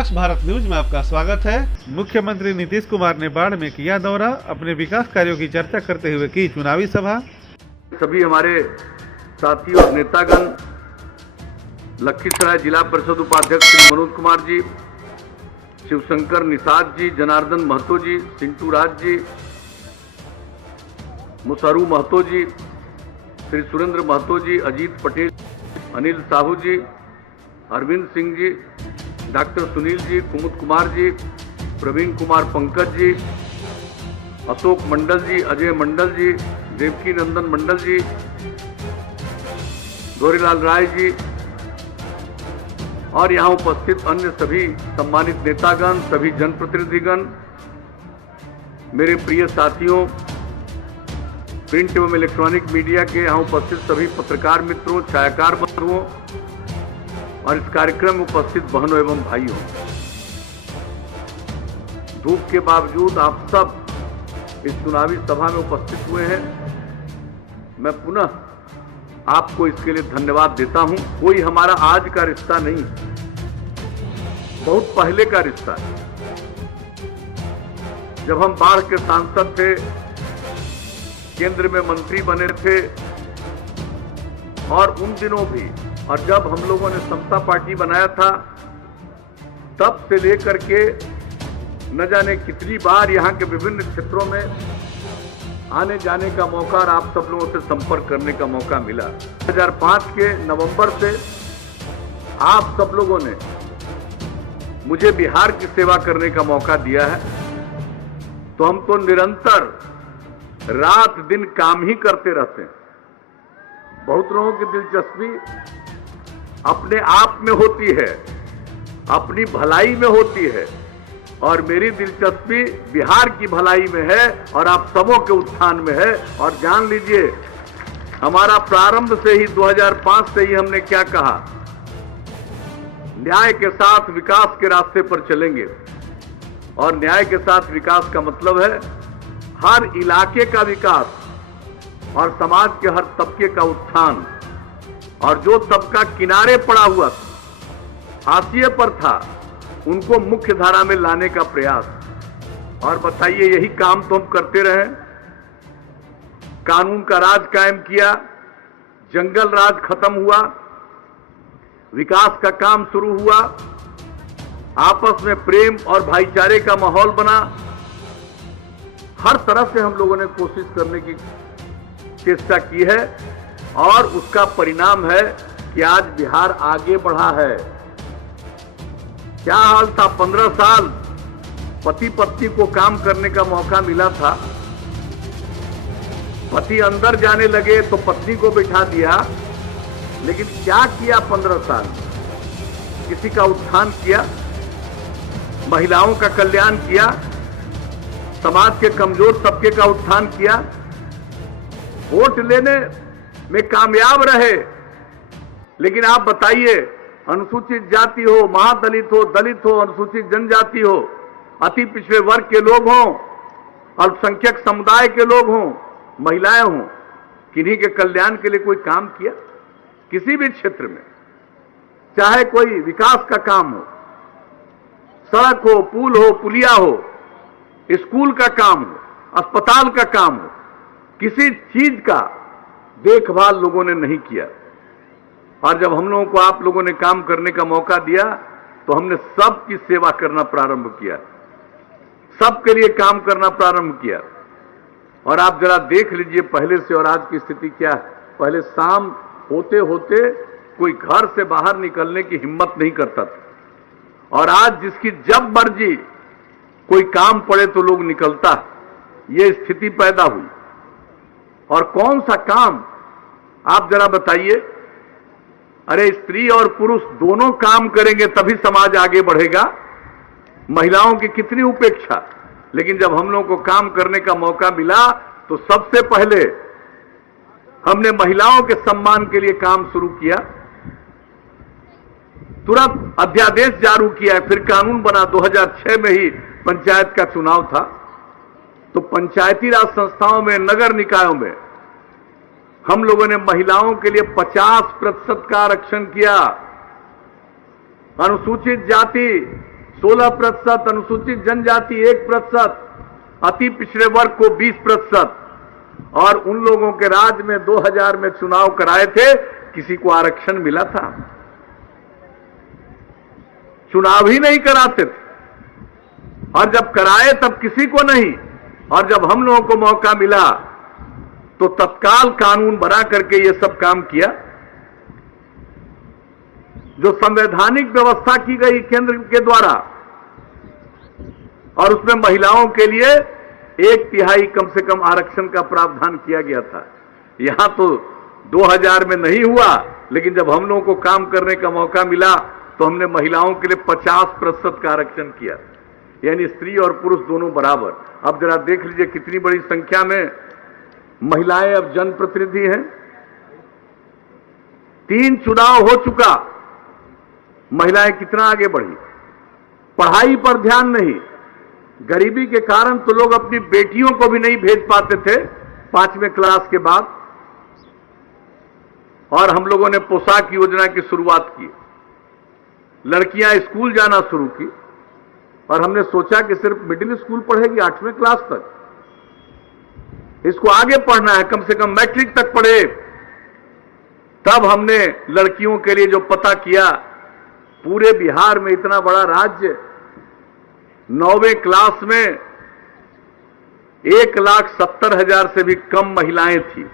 विकास Bharat news में आपका स्वागत है। मुख्यमंत्री नीतीश कुमार ने बाढ़ में किया दौरा, अपने विकास कार्यों की चर्चा करते हुए की चुनावी सभा। सभी हमारे साथी और नेतागण, लखीसराय जिला परिषद उपाध्यक्ष श्री मनोज कुमार जी, शिवशंकर निषाद जी, जनार्दन महतो जी, सिंटू राज जी, मुसरू महतो जी, श्री सुरेंद्र महतो जी, अजीत पटेल, अनिल साहू जी, अरविंद सिंह जी, डॉक्टर सुनील जी, कुमुद कुमार जी, प्रवीण कुमार पंकज जी, अशोक मंडल जी, अजय मंडल जी, देवकी नंदन मंडल जी, गौरीलाल राय जी और यहाँ उपस्थित अन्य सभी सम्मानित नेतागण, सभी जनप्रतिनिधिगण, मेरे प्रिय साथियों, प्रिंट एवं इलेक्ट्रॉनिक मीडिया के यहाँ उपस्थित सभी पत्रकार मित्रों, छायाकार बंधुओं और इस कार्यक्रम में उपस्थित बहनों एवं भाइयों, धूप के बावजूद आप सब इस चुनावी सभा में उपस्थित हुए हैं। मैं पुनः आपको इसके लिए धन्यवाद देता हूं। कोई हमारा आज का रिश्ता नहीं, बहुत पहले का रिश्ता है। जब हम बाढ़ के सांसद थे, केंद्र में मंत्री बने थे और उन दिनों भी, और जब हम लोगों ने समता पार्टी बनाया था, तब से लेकर के न जाने कितनी बार यहाँ के विभिन्न क्षेत्रों में आने जाने का मौका और आप सब लोगों से संपर्क करने का मौका मिला। 2005 के नवंबर से आप सब लोगों ने मुझे बिहार की सेवा करने का मौका दिया है, तो हम तो निरंतर रात दिन काम ही करते रहते हैं। बहुत लोगों की दिलचस्पी अपने आप में होती है, अपनी भलाई में होती है, और मेरी दिलचस्पी बिहार की भलाई में है और आप सबों के उत्थान में है। और जान लीजिए, हमारा प्रारंभ से ही 2005 से ही हमने क्या कहा, न्याय के साथ विकास के रास्ते पर चलेंगे। और न्याय के साथ विकास का मतलब है हर इलाके का विकास और समाज के हर तबके का उत्थान, और जो तबका किनारे पड़ा हुआ हाशिए पर था, उनको मुख्य धारा में लाने का प्रयास। और बताइए, यही काम तो हम करते रहे। कानून का राज कायम किया, जंगल राज खत्म हुआ, विकास का काम शुरू हुआ, आपस में प्रेम और भाईचारे का माहौल बना। हर तरफ से हम लोगों ने कोशिश करने की चेष्टा की है और उसका परिणाम है कि आज बिहार आगे बढ़ा है। क्या हाल था, 15 साल पति पत्नी को काम करने का मौका मिला था। पति अंदर जाने लगे तो पत्नी को बिठा दिया, लेकिन क्या किया 15 साल? किसी का उत्थान किया, महिलाओं का कल्याण किया, समाज के कमजोर तबके का उत्थान किया, वोट लेने में कामयाब रहे। लेकिन आप बताइए, अनुसूचित जाति हो, महादलित हो, दलित हो, अनुसूचित जनजाति हो, अति पिछड़े वर्ग के लोग हों, अल्पसंख्यक समुदाय के लोग हों, महिलाएं हों, किन्हीं के कल्याण के लिए कोई काम किया? किसी भी क्षेत्र में, चाहे कोई विकास का काम हो, सड़क हो, पुल हो, पुलिया हो, स्कूल का काम हो, अस्पताल का काम हो, किसी चीज का देखभाल लोगों ने नहीं किया। और जब हम लोगों को आप लोगों ने काम करने का मौका दिया, तो हमने सबकी सेवा करना प्रारंभ किया, सबके लिए काम करना प्रारंभ किया। और आप जरा देख लीजिए पहले से और आज की स्थिति क्या है। पहले शाम होते होते कोई घर से बाहर निकलने की हिम्मत नहीं करता था, और आज जिसकी जब मर्जी कोई काम पड़े तो लोग निकलता। ये स्थिति पैदा हुई। और कौन सा काम, आप जरा बताइए। अरे स्त्री और पुरुष दोनों काम करेंगे तभी समाज आगे बढ़ेगा। महिलाओं की कितनी उपेक्षा। लेकिन जब हम लोगों को काम करने का मौका मिला, तो सबसे पहले हमने महिलाओं के सम्मान के लिए काम शुरू किया। तुरंत अध्यादेश जारी किया, फिर कानून बना। 2006 में ही पंचायत का चुनाव था, तो पंचायती राज संस्थाओं में, नगर निकायों में हम लोगों ने महिलाओं के लिए 50% का आरक्षण किया। अनुसूचित जाति 16%, अनुसूचित जनजाति 1%, अति पिछड़े वर्ग को 20%, और उन लोगों के राज में 2000 में चुनाव कराए थे, किसी को आरक्षण मिला था? चुनाव ही नहीं कराते थे, और जब कराए तब किसी को नहीं, और जब हम लोगों को मौका मिला तो तत्काल कानून बना करके ये सब काम किया। जो संवैधानिक व्यवस्था की गई केंद्र के द्वारा, और उसमें महिलाओं के लिए 1/3 कम से कम आरक्षण का प्रावधान किया गया था। यहां तो 2000 में नहीं हुआ, लेकिन जब हम लोगों को काम करने का मौका मिला तो हमने महिलाओं के लिए 50% का आरक्षण किया, यानी स्त्री और पुरुष दोनों बराबर। अब जरा देख लीजिए कितनी बड़ी संख्या में महिलाएं अब जनप्रतिनिधि हैं। 3 चुनाव हो चुका, महिलाएं कितना आगे बढ़ी। पढ़ाई पर ध्यान नहीं, गरीबी के कारण तो लोग अपनी बेटियों को भी नहीं भेज पाते थे 5वें क्लास के बाद, और हम लोगों ने पोशाक योजना की शुरुआत की। लड़कियां स्कूल जाना शुरू की, और हमने सोचा कि सिर्फ मिडिल स्कूल पढ़ेगी 8वें क्लास तक, इसको आगे पढ़ना है, कम से कम मैट्रिक तक पढ़े। तब हमने लड़कियों के लिए जो पता किया, पूरे बिहार में इतना बड़ा राज्य, 9वें क्लास में 1,70,000 से भी कम महिलाएं थी,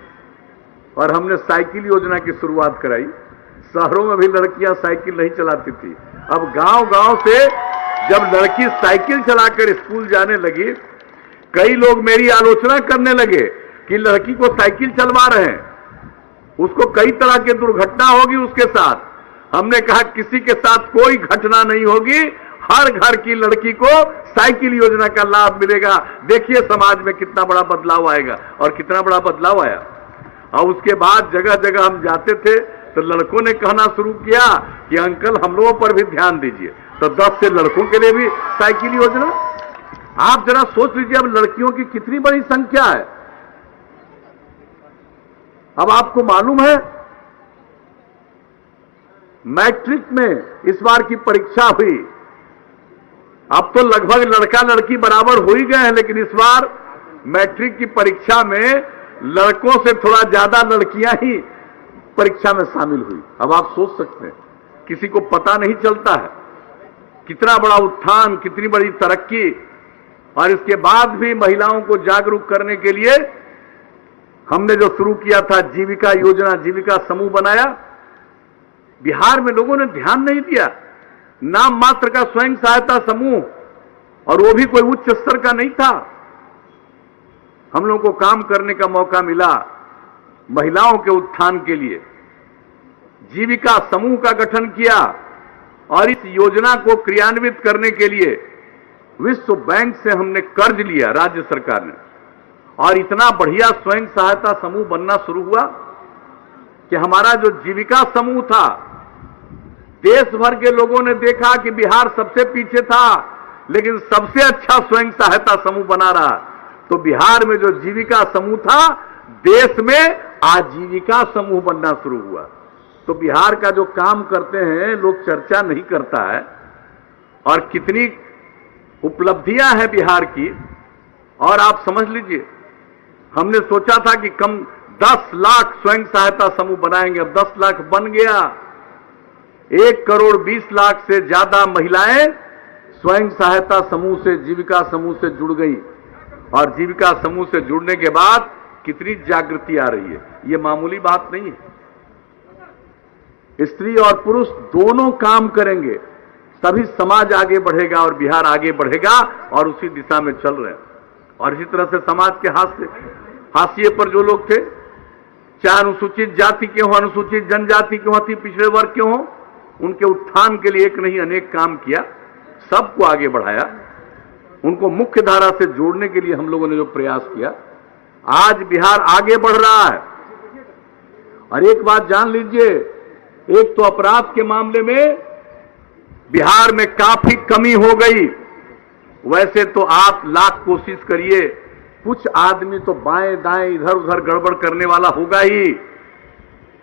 और हमने साइकिल योजना की शुरुआत कराई। शहरों में भी लड़कियां साइकिल नहीं चलाती थी, अब गांव-गांव से जब लड़की साइकिल चलाकर स्कूल जाने लगी, कई लोग मेरी आलोचना करने लगे कि लड़की को साइकिल चलवा रहे हैं, उसको कई तरह की दुर्घटना होगी उसके साथ। हमने कहा किसी के साथ कोई घटना नहीं होगी, हर घर की लड़की को साइकिल योजना का लाभ मिलेगा। देखिए समाज में कितना बड़ा बदलाव आएगा, और कितना बड़ा बदलाव आया। और उसके बाद जगह जगह हम जाते थे तो लड़कों ने कहना शुरू किया कि अंकल हम लोगों पर भी ध्यान दीजिए, तो 10 से लड़कों के लिए भी साइकिल योजना। आप जरा सोच लीजिए अब लड़कियों की कितनी बड़ी संख्या है। अब आपको मालूम है मैट्रिक में इस बार की परीक्षा हुई, अब तो लगभग लड़का लड़की बराबर हो ही गए हैं, लेकिन इस बार मैट्रिक की परीक्षा में लड़कों से थोड़ा ज्यादा लड़कियां ही परीक्षा में शामिल हुई। अब आप सोच सकते हैं, किसी को पता नहीं चलता है कितना बड़ा उत्थान, कितनी बड़ी तरक्की। और इसके बाद भी महिलाओं को जागरूक करने के लिए हमने जो शुरू किया था जीविका योजना, जीविका समूह बनाया। बिहार में लोगों ने ध्यान नहीं दिया, नाम मात्र का स्वयं सहायता समूह, और वो भी कोई उच्च स्तर का नहीं था। हम लोगों को काम करने का मौका मिला महिलाओं के उत्थान के लिए। जीविका समूह का गठन किया, और इस योजना को क्रियान्वित करने के लिए विश्व बैंक से हमने कर्ज लिया राज्य सरकार ने, और इतना बढ़िया स्वयं सहायता समूह बनना शुरू हुआ कि हमारा जो जीविका समूह था, देश भर के लोगों ने देखा कि बिहार सबसे पीछे था, लेकिन सबसे अच्छा स्वयं सहायता समूह बना रहा। तो बिहार में जो जीविका समूह था, देश में आजीविका समूह बनना शुरू हुआ। तो बिहार का जो काम करते हैं लोग चर्चा नहीं करता है, और कितनी उपलब्धियां हैं बिहार की। और आप समझ लीजिए, हमने सोचा था कि कम 10 लाख स्वयं सहायता समूह बनाएंगे, अब 10 लाख बन गया। 1,20,00,000 से ज्यादा महिलाएं स्वयं सहायता समूह से, जीविका समूह से जुड़ गई, और जीविका समूह से जुड़ने के बाद कितनी जागृति आ रही है, ये मामूली बात नहीं है। स्त्री और पुरुष दोनों काम करेंगे तभी समाज आगे बढ़ेगा और बिहार आगे बढ़ेगा, और उसी दिशा में चल रहे हैं। और इसी तरह से समाज के हाशिए पर जो लोग थे, चाहे अनुसूचित जाति के हों, अनुसूचित जनजाति के हों, अति पिछड़े वर्ग के हों, उनके उत्थान के लिए एक नहीं अनेक काम किया, सबको आगे बढ़ाया। उनको मुख्य धारा से जोड़ने के लिए हम लोगों ने जो प्रयास किया, आज बिहार आगे बढ़ रहा है। और एक बात जान लीजिए, एक तो अपराध के मामले में बिहार में काफी कमी हो गई। वैसे तो आप लाख कोशिश करिए, कुछ आदमी तो बाएं दाएं इधर उधर गड़बड़ करने वाला होगा ही,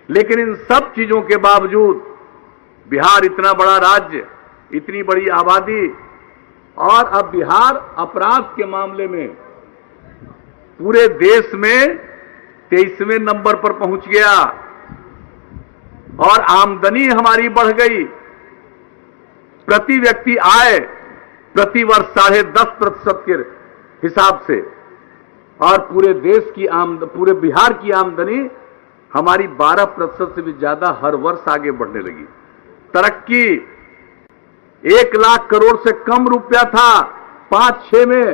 लेकिन इन सब चीजों के बावजूद बिहार इतना बड़ा राज्य, इतनी बड़ी आबादी, और अब बिहार अपराध के मामले में पूरे देश में 23वें नंबर पर पहुंच गया और आमदनी हमारी बढ़ गई। प्रति व्यक्ति आय प्रति वर्ष 10.5% के हिसाब से, और पूरे देश की पूरे बिहार की आमदनी हमारी 12% से भी ज्यादा हर वर्ष आगे बढ़ने लगी। तरक्की 1 लाख करोड़ से कम रुपया था 5-6 में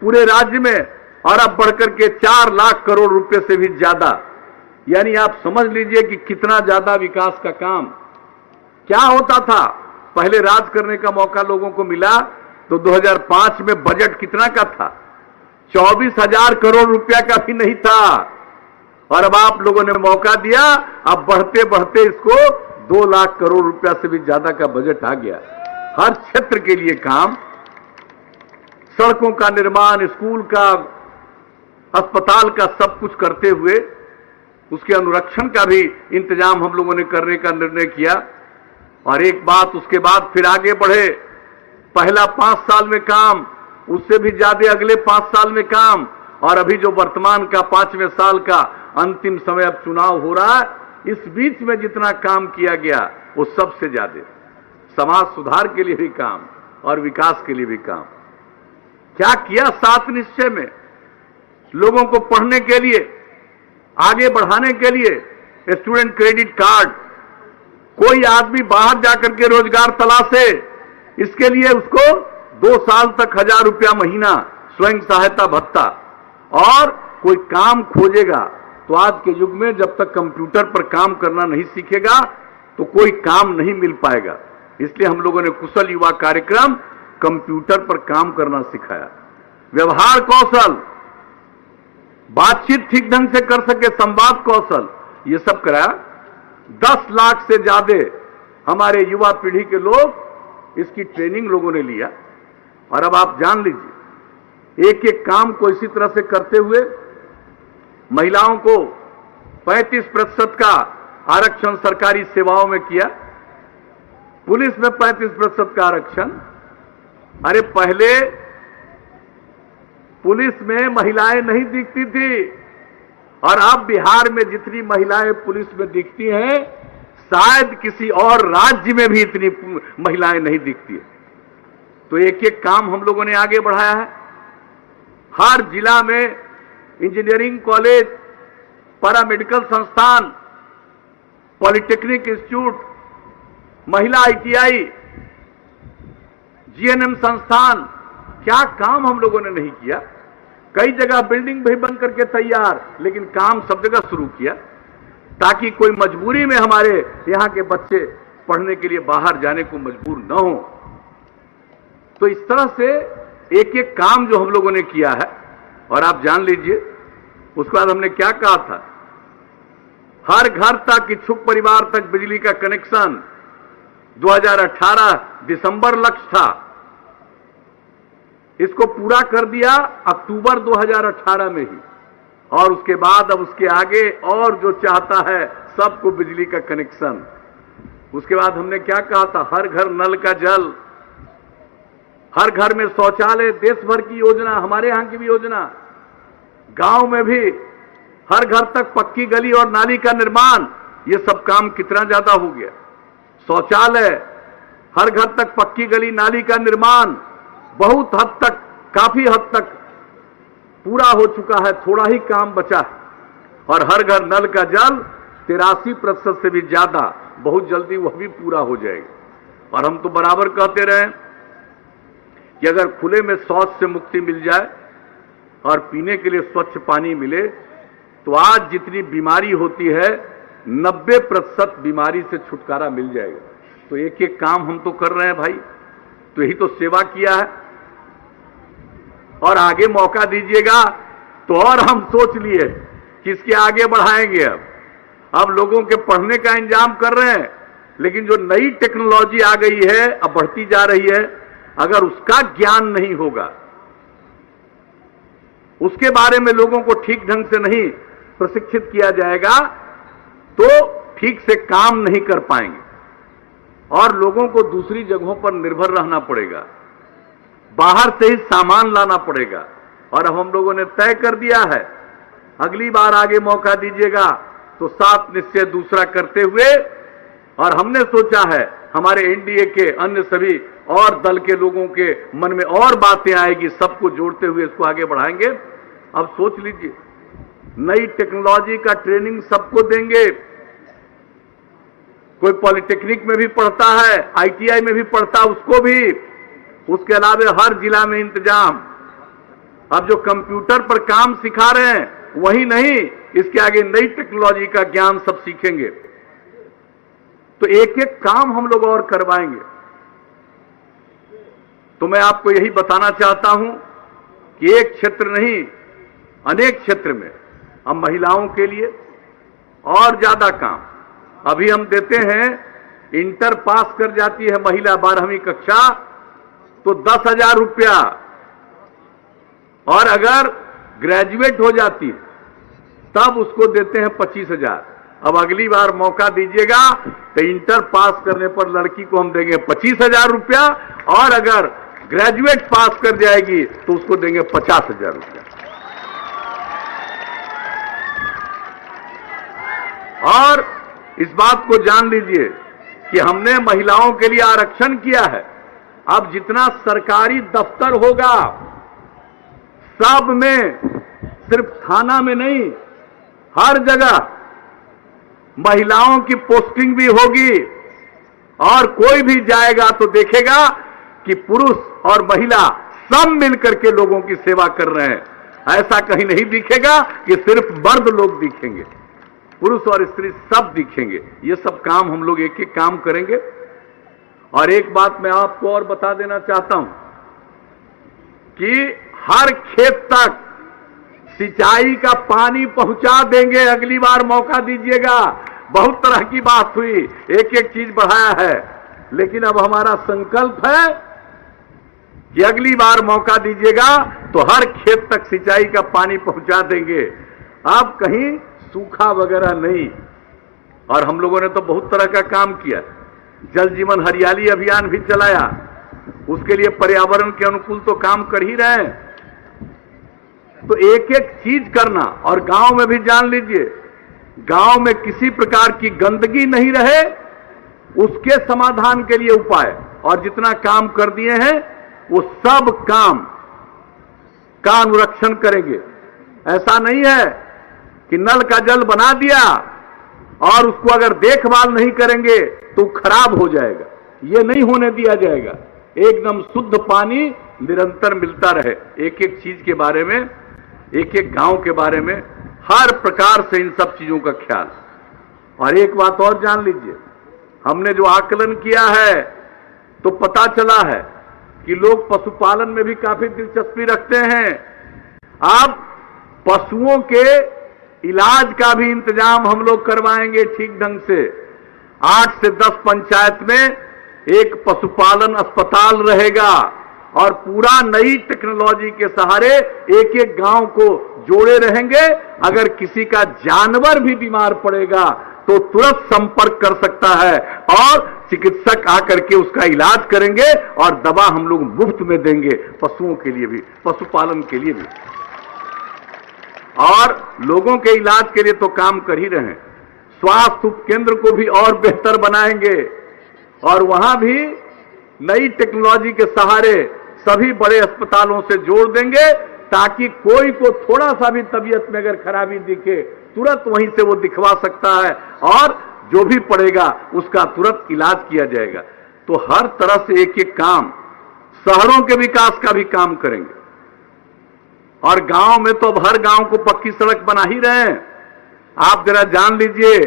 पूरे राज्य में, और अब बढ़कर के 4 लाख करोड़ रुपए से भी ज्यादा। यानी आप समझ लीजिए कि कितना ज्यादा विकास का काम। क्या होता था, पहले राज करने का मौका लोगों को मिला तो 2005 में बजट कितना का था? 24,000 करोड़ रुपया का भी नहीं था, और अब आप लोगों ने मौका दिया, अब बढ़ते बढ़ते इसको 2 लाख करोड़ रुपया से भी ज्यादा का बजट आ गया। हर क्षेत्र के लिए काम, सड़कों का निर्माण, स्कूल का, अस्पताल का, सब कुछ करते हुए उसके अनुरक्षण का भी इंतजाम हम लोगों ने करने का निर्णय किया। और एक बात, उसके बाद फिर आगे बढ़े। पहला 5 साल में काम, उससे भी ज्यादा अगले 5 साल में काम, और अभी जो वर्तमान का 5वें साल का अंतिम समय, अब चुनाव हो रहा है, इस बीच में जितना काम किया गया वो सबसे ज्यादा समाज सुधार के लिए भी काम और विकास के लिए भी काम। क्या किया 7 निश्चय में? लोगों को पढ़ने के लिए, आगे बढ़ाने के लिए स्टूडेंट क्रेडिट कार्ड, कोई आदमी बाहर जाकर के रोजगार तलाशे, इसके लिए उसको 2 साल तक 1,000 रुपया महीना स्वयं सहायता भत्ता। और कोई काम खोजेगा तो आज के युग में जब तक कंप्यूटर पर काम करना नहीं सीखेगा तो कोई काम नहीं मिल पाएगा। इसलिए हम लोगों ने कुशल युवा कार्यक्रम कंप्यूटर पर काम करना सिखाया। व्यवहार कौशल, बातचीत ठीक ढंग से कर सके, संवाद कौशल, ये सब कराया। 10 लाख से ज्यादा हमारे युवा पीढ़ी के लोग इसकी ट्रेनिंग लोगों ने लिया। और अब आप जान लीजिए, एक एक काम को इसी तरह से करते हुए महिलाओं को 35% का आरक्षण सरकारी सेवाओं में किया, पुलिस में 35% का आरक्षण। अरे पहले पुलिस में महिलाएं नहीं दिखती थी, और अब बिहार में जितनी महिलाएं पुलिस में दिखती हैं, शायद किसी और राज्य में भी इतनी महिलाएं नहीं दिखती है। तो एक एक काम हम लोगों ने आगे बढ़ाया है। हर जिला में इंजीनियरिंग कॉलेज, पैरामेडिकल संस्थान, पॉलिटेक्निक इंस्टीट्यूट, महिला ITI, GNM संस्थान, क्या काम हम लोगों ने नहीं किया। कई जगह बिल्डिंग भी बन करके तैयार, लेकिन काम सब जगह शुरू किया ताकि कोई मजबूरी में हमारे यहां के बच्चे पढ़ने के लिए बाहर जाने को मजबूर न हो। तो इस तरह से एक एक काम जो हम लोगों ने किया है। और आप जान लीजिए, उसके बाद हमने क्या कहा था, हर घर तक, इच्छुक परिवार तक बिजली का कनेक्शन 2018 दिसंबर लक्ष्य था, इसको पूरा कर दिया अक्टूबर 2018 में ही। और उसके बाद अब उसके आगे और जो चाहता है सबको बिजली का कनेक्शन। उसके बाद हमने क्या कहा था, हर घर नल का जल, हर घर में शौचालय, देश भर की योजना, हमारे यहां की भी योजना। गांव में भी हर घर तक पक्की गली और नाली का निर्माण, ये सब काम कितना ज्यादा हो गया। शौचालय, हर घर तक पक्की गली नाली का निर्माण बहुत हद तक, काफी हद तक पूरा हो चुका है, थोड़ा ही काम बचा है। और हर घर नल का जल 83% से भी ज्यादा, बहुत जल्दी वह भी पूरा हो जाएगा। और हम तो बराबर कहते रहे कि अगर खुले में शौच से मुक्ति मिल जाए और पीने के लिए स्वच्छ पानी मिले तो आज जितनी बीमारी होती है 90% बीमारी से छुटकारा मिल जाएगा। तो एक एक काम हम तो कर रहे हैं भाई, तो यही तो सेवा किया है। और आगे मौका दीजिएगा तो और हम सोच लिए कि इसके आगे बढ़ाएंगे। अब लोगों के पढ़ने का इंतजाम कर रहे हैं, लेकिन जो नई टेक्नोलॉजी आ गई है, अब बढ़ती जा रही है, अगर उसका ज्ञान नहीं होगा, उसके बारे में लोगों को ठीक ढंग से नहीं प्रशिक्षित किया जाएगा तो ठीक से काम नहीं कर पाएंगे और लोगों को दूसरी जगहों पर निर्भर रहना पड़ेगा। बाहर से ही सामान लाना पड़ेगा। और अब हम लोगों ने तय कर दिया है, अगली बार आगे मौका दीजिएगा तो 7 निश्चय दूसरा करते हुए, और हमने सोचा है हमारे एनडीए के अन्य सभी और दल के लोगों के मन में और बातें आएगी, सबको जोड़ते हुए इसको आगे बढ़ाएंगे। अब सोच लीजिए, नई टेक्नोलॉजी का ट्रेनिंग सबको देंगे। कोई पॉलिटेक्निक में भी पढ़ता है, आईटीआई में भी पढ़ता, उसको भी, उसके अलावा हर जिला में इंतजाम। अब जो कंप्यूटर पर काम सिखा रहे हैं वही नहीं, इसके आगे नई टेक्नोलॉजी का ज्ञान सब सीखेंगे। तो एक एक काम हम लोग और करवाएंगे। तो मैं आपको यही बताना चाहता हूं कि एक क्षेत्र नहीं, अनेक क्षेत्र में अब महिलाओं के लिए और ज्यादा काम अभी हम देते हैं। इंटर पास कर जाती है महिला 12वीं कक्षा तो 10,000 रुपया, और अगर ग्रेजुएट हो जाती है तब उसको देते हैं 25,000। अब अगली बार मौका दीजिएगा तो इंटर पास करने पर लड़की को हम देंगे 25,000 रुपया, और अगर ग्रेजुएट पास कर जाएगी तो उसको देंगे 50,000 रुपया। और इस बात को जान लीजिए कि हमने महिलाओं के लिए आरक्षण किया है। अब जितना सरकारी दफ्तर होगा सब में, सिर्फ थाना में नहीं, हर जगह महिलाओं की पोस्टिंग भी होगी। और कोई भी जाएगा तो देखेगा कि पुरुष और महिला सब मिलकर के लोगों की सेवा कर रहे हैं। ऐसा कहीं नहीं दिखेगा कि सिर्फ मर्द लोग दिखेंगे, पुरुष और स्त्री सब दिखेंगे। ये सब काम हम लोग एक एक काम करेंगे। और एक बात मैं आपको और बता देना चाहता हूं कि हर खेत तक सिंचाई का पानी पहुंचा देंगे। अगली बार मौका दीजिएगा। बहुत तरह की बात हुई, एक एक चीज बढ़ाया है, लेकिन अब हमारा संकल्प है कि अगली बार मौका दीजिएगा तो हर खेत तक सिंचाई का पानी पहुंचा देंगे। अब कहीं सूखा वगैरह नहीं। और हम लोगों ने तो बहुत तरह का काम किया। जल जीवन हरियाली अभियान भी चलाया, उसके लिए पर्यावरण के अनुकूल तो काम कर ही रहे हैं। तो एक एक चीज करना। और गांव में भी जान लीजिए, गांव में किसी प्रकार की गंदगी नहीं रहे, उसके समाधान के लिए उपाय। और जितना काम कर दिए हैं वो सब काम का अनुरक्षण करेंगे। ऐसा नहीं है कि नल का जल बना दिया और उसको अगर देखभाल नहीं करेंगे तो खराब हो जाएगा। ये नहीं होने दिया जाएगा। एकदम शुद्ध पानी निरंतर मिलता रहे। एक एक चीज के बारे में, एक एक गांव के बारे में, हर प्रकार से इन सब चीजों का ख्याल। और एक बात और जान लीजिए, हमने जो आकलन किया है तो पता चला है कि लोग पशुपालन में भी काफी दिलचस्पी रखते हैं। अब पशुओं के इलाज का भी इंतजाम हम लोग करवाएंगे ठीक ढंग से। 8 से 10 पंचायत में एक पशुपालन अस्पताल रहेगा और पूरा नई टेक्नोलॉजी के सहारे एक एक गांव को जोड़े रहेंगे। अगर किसी का जानवर भी बीमार पड़ेगा तो तुरंत संपर्क कर सकता है और चिकित्सक आकर के उसका इलाज करेंगे और दवा हम लोग मुफ्त में देंगे, पशुओं के लिए भी, पशुपालन के लिए भी। और लोगों के इलाज के लिए तो काम कर ही रहे हैं। स्वास्थ्य उपकेंद्र को भी और बेहतर बनाएंगे और वहां भी नई टेक्नोलॉजी के सहारे सभी बड़े अस्पतालों से जोड़ देंगे ताकि कोई को थोड़ा सा भी तबीयत में अगर खराबी दिखे तुरंत वहीं से वो दिखवा सकता है और जो भी पड़ेगा उसका तुरंत इलाज किया जाएगा। तो हर तरह से एक एक काम, शहरों के विकास का भी काम करेंगे। और गांव में तो अब हर गांव को पक्की सड़क बना ही रहे हैं। आप जरा जान लीजिए,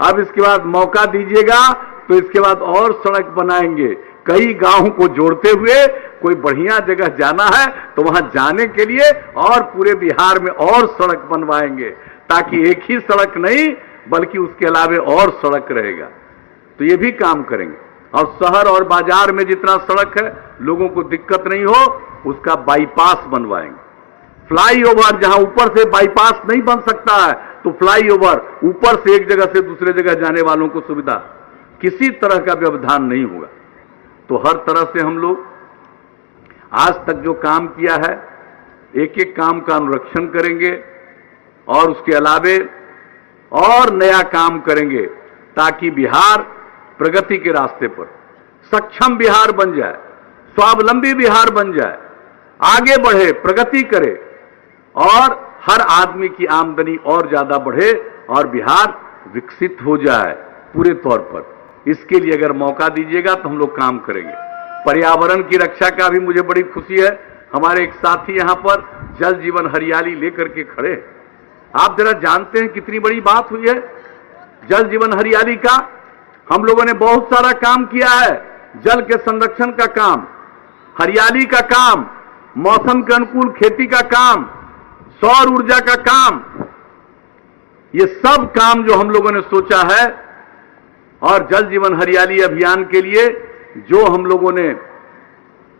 अब इसके बाद मौका दीजिएगा तो इसके बाद और सड़क बनाएंगे। कई गांवों को जोड़ते हुए कोई बढ़िया जगह जाना है तो वहां जाने के लिए और पूरे बिहार में और सड़क बनवाएंगे ताकि एक ही सड़क नहीं बल्कि उसके अलावा और सड़क रहेगा। तो ये भी काम करेंगे। और शहर और बाजार में जितना सड़क है लोगों को दिक्कत नहीं हो उसका बाईपास बनवाएंगे। फ्लाईओवर जहां ऊपर से बाईपास नहीं बन सकता है तो फ्लाईओवर ऊपर से एक जगह से दूसरे जगह जाने वालों को सुविधा, किसी तरह का व्यवधान नहीं होगा। तो हर तरह से हम लोग आज तक जो काम किया है, एक एक काम का अनुरक्षण करेंगे और उसके अलावे और नया काम करेंगे ताकि बिहार प्रगति के रास्ते पर सक्षम बिहार बन जाए, स्वावलंबी बिहार बन जाए, आगे बढ़े, प्रगति करे और हर आदमी की आमदनी और ज्यादा बढ़े और बिहार विकसित हो जाए पूरे तौर पर। इसके लिए अगर मौका दीजिएगा तो हम लोग काम करेंगे। पर्यावरण की रक्षा का भी मुझे बड़ी खुशी है, हमारे एक साथी यहां पर जल जीवन हरियाली लेकर के खड़े हैं। आप जरा जानते हैं कितनी बड़ी बात हुई है जल जीवन हरियाली का। हम लोगों ने बहुत सारा काम किया है, जल के संरक्षण का काम, हरियाली का काम, मौसम के अनुकूल खेती का काम, सौर ऊर्जा का काम, ये सब काम जो हम लोगों ने सोचा है। और जल जीवन हरियाली अभियान के लिए जो हम लोगों ने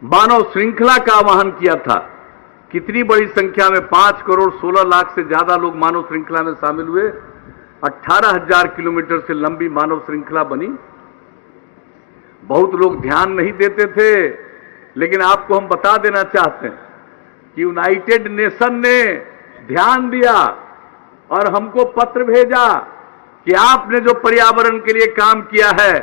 मानव श्रृंखला का आह्वान किया था, कितनी बड़ी संख्या में 5 करोड़ 16 लाख से ज्यादा लोग मानव श्रृंखला में शामिल हुए। 18,000 किलोमीटर से लंबी मानव श्रृंखला बनी। बहुत लोग ध्यान नहीं देते थे, लेकिन आपको हम बता देना चाहते हैं कि यूनाइटेड नेशन ने ध्यान दिया और हमको पत्र भेजा कि आपने जो पर्यावरण के लिए काम किया है,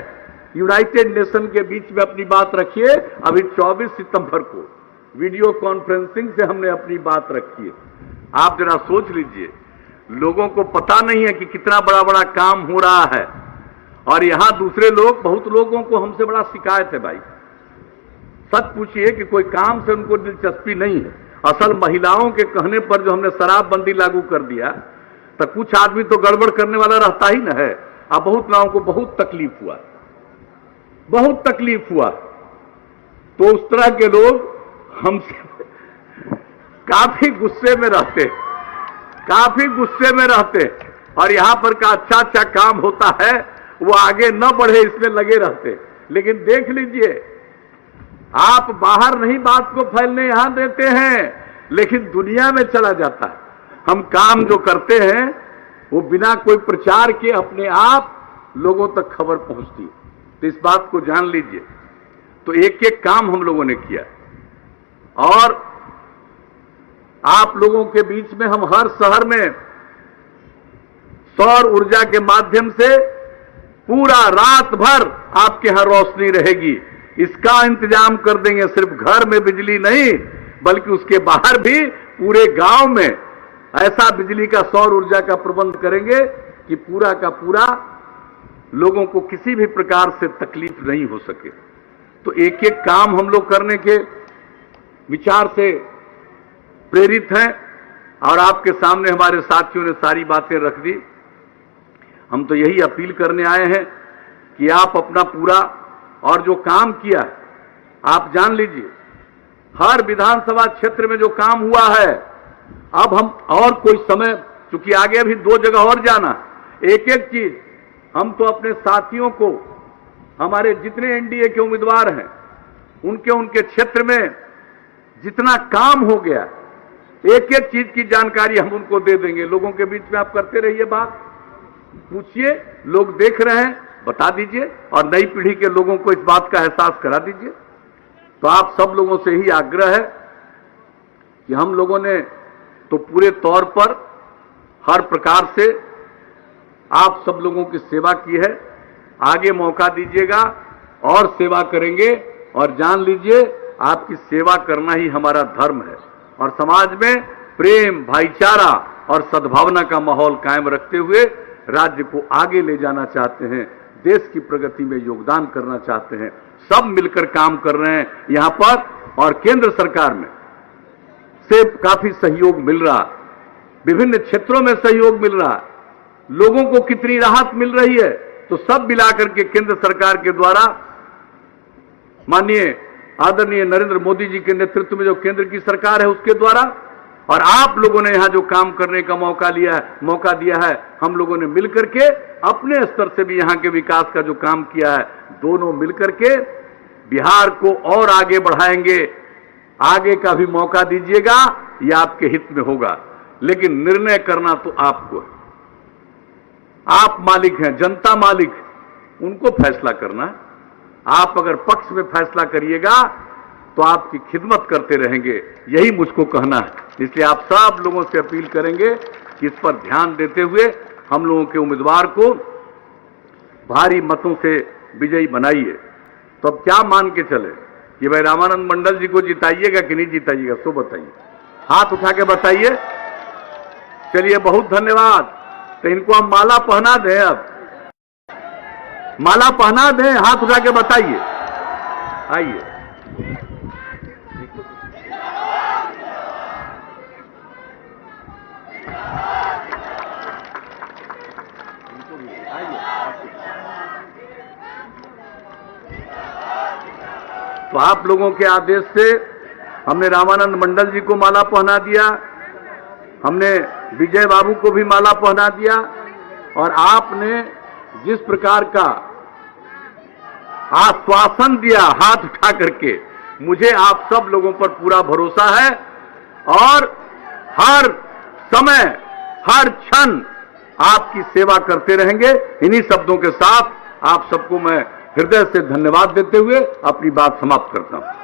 यूनाइटेड नेशन के बीच में अपनी बात रखिए। अभी 24 सितंबर को वीडियो कॉन्फ्रेंसिंग से हमने अपनी बात रखी है। आप जरा सोच लीजिए, लोगों को पता नहीं है कि कितना बड़ा बड़ा काम हो रहा है और यहां दूसरे लोग, बहुत लोगों को हमसे बड़ा शिकायत है भाई। सच पूछिए कि कोई काम से उनको दिलचस्पी नहीं है। असल महिलाओं के कहने पर जो हमने शराबबंदी लागू कर दिया, तो कुछ आदमी तो गड़बड़ करने वाला रहता ही ना है। अब बहुत लोगों को बहुत तकलीफ हुआ, बहुत तकलीफ हुआ। तो उस तरह के लोग हमसे काफी गुस्से में रहते, काफी गुस्से में रहते और यहां पर का अच्छा अच्छा काम होता है वो आगे न बढ़े इसमें लगे रहते। लेकिन देख लीजिए, आप बाहर नहीं बात को फैलने यहां देते हैं, लेकिन दुनिया में चला जाता है। हम काम जो करते हैं वो बिना कोई प्रचार के अपने आप लोगों तक खबर पहुंचती है। तो इस बात को जान लीजिए। तो एक एक काम हम लोगों ने किया और आप लोगों के बीच में हम हर शहर में सौर ऊर्जा के माध्यम से पूरा रात भर आपके यहां रोशनी रहेगी, इसका इंतजाम कर देंगे। सिर्फ घर में बिजली नहीं, बल्कि उसके बाहर भी पूरे गांव में ऐसा बिजली का, सौर ऊर्जा का प्रबंध करेंगे कि पूरा का पूरा लोगों को किसी भी प्रकार से तकलीफ नहीं हो सके। तो एक एक काम हम लोग करने के विचार से प्रेरित हैं और आपके सामने हमारे साथियों ने सारी बातें रख दी। हम तो यही अपील करने आए हैं कि आप अपना पूरा और जो काम किया है, आप जान लीजिए हर विधानसभा क्षेत्र में जो काम हुआ है, अब हम और कोई समय, चूंकि आगे अभी 2 जगह और जाना, एक एक चीज हम तो अपने साथियों को, हमारे जितने एनडीए के उम्मीदवार हैं, उनके क्षेत्र में जितना काम हो गया, एक एक चीज की जानकारी हम उनको दे देंगे। लोगों के बीच में आप करते रहिए बात, पूछिए, लोग देख रहे हैं, बता दीजिए और नई पीढ़ी के लोगों को इस बात का एहसास करा दीजिए। तो आप सब लोगों से ही आग्रह है कि हम लोगों ने तो पूरे तौर पर हर प्रकार से आप सब लोगों की सेवा की है। आगे मौका दीजिएगा और सेवा करेंगे और जान लीजिए आपकी सेवा करना ही हमारा धर्म है और समाज में प्रेम, भाईचारा और सद्भावना का माहौल कायम रखते हुए राज्य को आगे ले जाना चाहते हैं, देश की प्रगति में योगदान करना चाहते हैं। सब मिलकर काम कर रहे हैं यहां पर और केंद्र सरकार में से काफी सहयोग मिल रहा, विभिन्न क्षेत्रों में सहयोग मिल रहा, लोगों को कितनी राहत मिल रही है। तो सब मिलाकर के केंद्र सरकार के द्वारा माननीय आदरणीय नरेंद्र मोदी जी के नेतृत्व में जो केंद्र की सरकार है उसके द्वारा और आप लोगों ने यहां जो काम करने का मौका दिया है, हम लोगों ने मिलकर के अपने स्तर से भी यहां के विकास का जो काम किया है, दोनों मिलकर के बिहार को और आगे बढ़ाएंगे। आगे का भी मौका दीजिएगा, यह आपके हित में होगा, लेकिन निर्णय करना तो आपको है। आप मालिक हैं, जनता मालिक, उनको फैसला करना है। आप अगर पक्ष में फैसला करिएगा तो आपकी खिदमत करते रहेंगे, यही मुझको कहना है। इसलिए आप सब लोगों से अपील करेंगे कि इस पर ध्यान देते हुए हम लोगों के उम्मीदवार को भारी मतों से विजयी बनाइए। तो अब क्या मान के चले कि भाई रामानंद मंडल जी को जिताइएगा कि नहीं जिताइएगा, सो बताइए, हाथ उठा के बताइए। चलिए, बहुत धन्यवाद। तो इनको हम माला पहना दें, अब माला पहना दें, हाथ उठा के बताइए। आइए, तो आप लोगों के आदेश से हमने रामानंद मंडल जी को माला पहना दिया, हमने विजय बाबू को भी माला पहना दिया, और आपने जिस प्रकार का आश्वासन दिया हाथ उठा करके, मुझे आप सब लोगों पर पूरा भरोसा है और हर समय हर क्षण आपकी सेवा करते रहेंगे। इन्हीं शब्दों के साथ आप सबको मैं हृदय से धन्यवाद देते हुए अपनी बात समाप्त करता हूं।